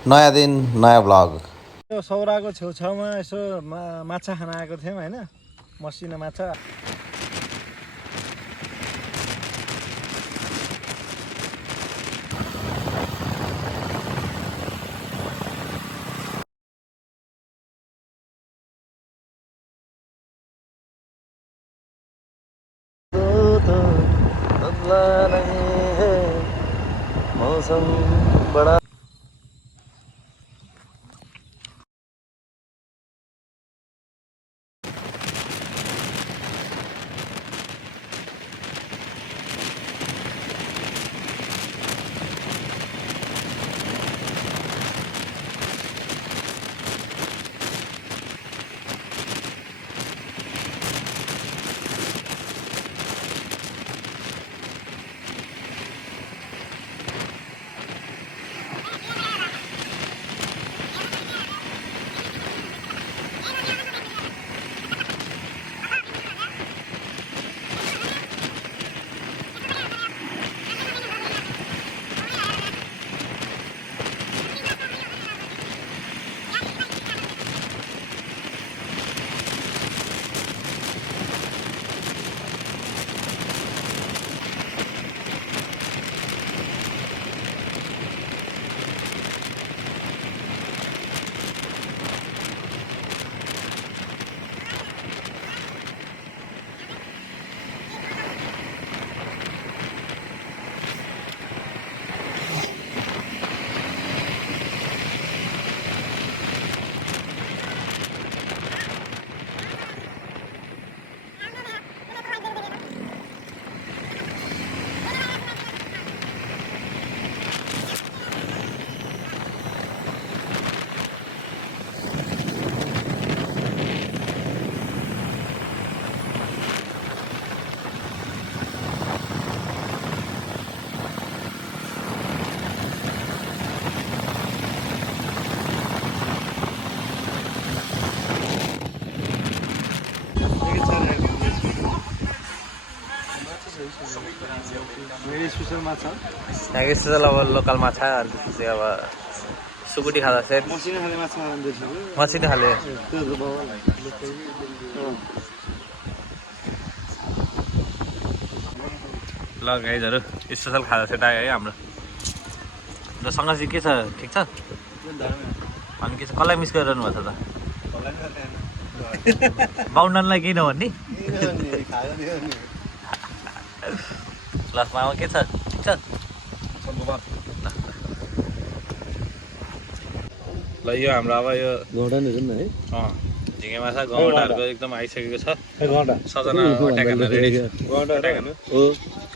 नयाँ दिन नयाँ ब्लग। यो सौराको छेउछाउमा यसो माछा खान आएको थियौँ होइन, मसिनो माछा। मौसम बडा स्पेसल माछा, यहाँको स्पेसल अब लोकल माछा, त्यसपछि अब सुकुटी खाँदा चाहिँ मसिनो खाले माछा मसिनो खाले। ल गाइजहरू स्पेसल खाँदा चाहिँ आयो है हाम्रो। र सँग चाहिँ के छ, ठिक छ? अनि के छ, कसलाई मिस गरिरहनु भएको छ त? बाहुनलाई केही नभन्ने? लास्टमा अब के छ, ठिक छ? ल यो हाम्रो अब यो घोडाहरू नि है, झिँगे माछा गौँडाहरूको एकदम आइसकेको छ। सबजना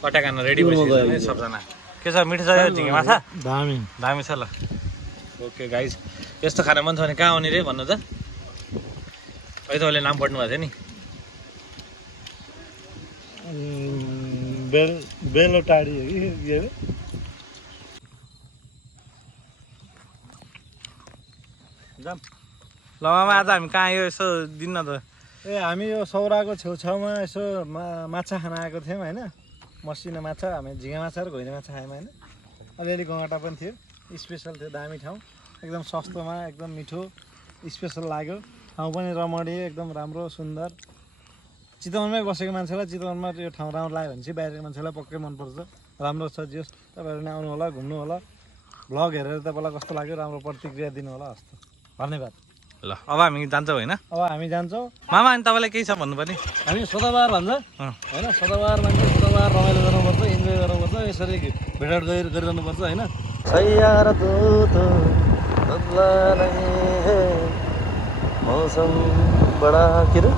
अट्याकान रेडी भइसकेको छ सबजना। के छ, मिठो छ यो झिँगे माछा? दामी दामी छ। ल ओके गाइज, यस्तो खाना मन छ भने कहाँ आउने रे भन्नु त? अहिले तपाईँले नाम पढ्नु भएको थियो नि। बेलो टाढी हो कि के अरे? ल मामा आज हामी कहाँ आयो यसो दिन्न त? हामी यो सौराको छेउछाउमा यसो माछा खान आएको थियौँ होइन, मसिनो माछा। हामी झिँगे माछा र घोइने माछा खायौँ होइन। अलिअलि गँगाटा पनि थियो, स्पेसल थियो, दामी ठाउँ, एकदम सस्तोमा, एकदम मिठो, स्पेसल लाग्यो। ठाउँ पनि रमणीय, एकदम राम्रो सुन्दर। चितवनमै बसेको मान्छेलाई चितवनमा यो ठाउँ राम्रो लाग्यो भने चाहिँ बाहिरको मान्छेलाई पक्कै मनपर्छ। राम्रो छ, जे तपाईँहरू नै आउनु होला, घुम्नु होला, भ्लग हेरेर तपाईँलाई कस्तो लाग्यो राम्रो प्रतिक्रिया दिनु होला। हस्त, धन्यवाद। ल अब हामी जान्छौँ होइन? अब हामी जान्छौँ। मामा अनि तपाईँलाई केही छ भन्नुपर्ने? हामी सदाबार भन्छ होइन, सदाबार मान्छे, सदाबार रमाइलो गर्नुपर्छ, इन्जोय गर्नुपर्छ, यसरी भेटघाट गरिरहनुपर्छ होइन। मौसम बडा के रे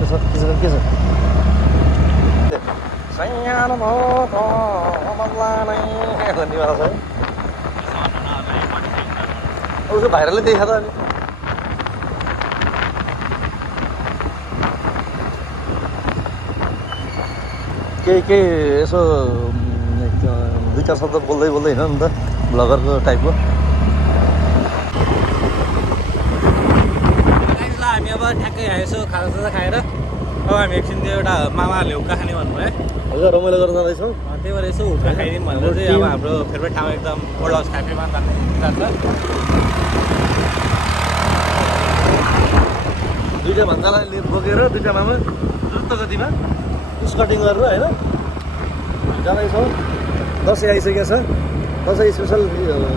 के छ उसको भाइरलले देखा त अनि केही यसो दुई चार शब्द बोल्दै हिँड्नु नि त, ब्लगरको टाइपको। हामी अब ठ्याक्कै यसो खाजासाजा खाएर अब हामी एकछिन त्यो एउटा मामाहरूले हुक्का खाने भन्नुभयो है हजुर रमाइलो गर्न जाँदैछौँ त्यही भएर यसो हुक्का खाइदिउँ भनेर चाहिँ अब हाम्रो फेभरेट ठाउँ एकदम ओल्ड हाउस क्याफेमा जान्छ दुईवटा भन्जालाई बोकेर दुईवटा मामा द्रुत गतिमा स्कटिङ गरेर होइन जाँदैछौँ दसैँ आइसकेको छ दसैँ स्पेसल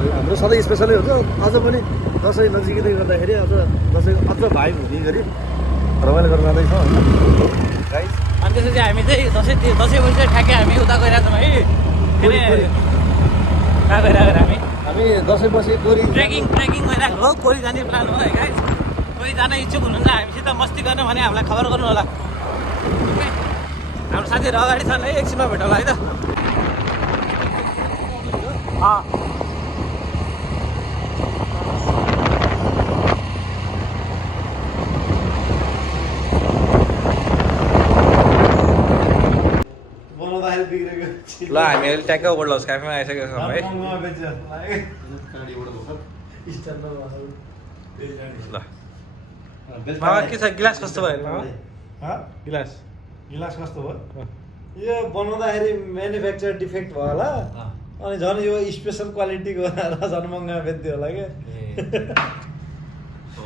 हाम्रो सधैँ स्पेसलै हुन्छ अझ पनि दसैँ नजिकै गर्दाखेरि अझ दसैँ अझ भाइब हुने गरी रमाइलो गर्न जाँदैछौँ गाइस अनि त्यसपछि हामी चाहिँ दसैँ पछि चाहिँ ठ्याक्कै हामी उता गइरहेको छौँ है फेरि कहाँ गइरहेको हामी हामी दसैँ पछि कोरी ट्रेकिङ गइरहेको हो कोरी जाने प्लान हो है गाइस कोही जान इच्छुक हुनुहुन्छ हामीसित मस्ती गर्न भने हामीलाई खबर गर्नु होला ओके हाम्रो साथीहरू अगाडि छन् है एकछिनमा भेटौँला है त बनाउँदाखेरि बिग्रेको ल हामी अहिले ट्याक्कै ओल्ड हाउस क्याफेमा आइसकेका छौँ है ल मामा के छ गिलास कस्तो भयो मामा गिलास गिलास कस्तो भयो यो बनाउँदाखेरि म्यानुफ्याक्चर डिफेक्ट भयो होला अनि झन् यो स्पेसल क्वालिटीको र झन् महँगा बेच्दियो होला क्या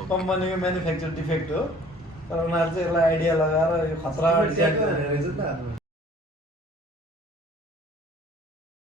कम्पनीको म्यानुफ्याक्चर डिफेक्ट हो तर उनीहरू चाहिँ यसलाई आइडिया लगाएर यो खतरा डिजाइन गरेर रहेछ नि त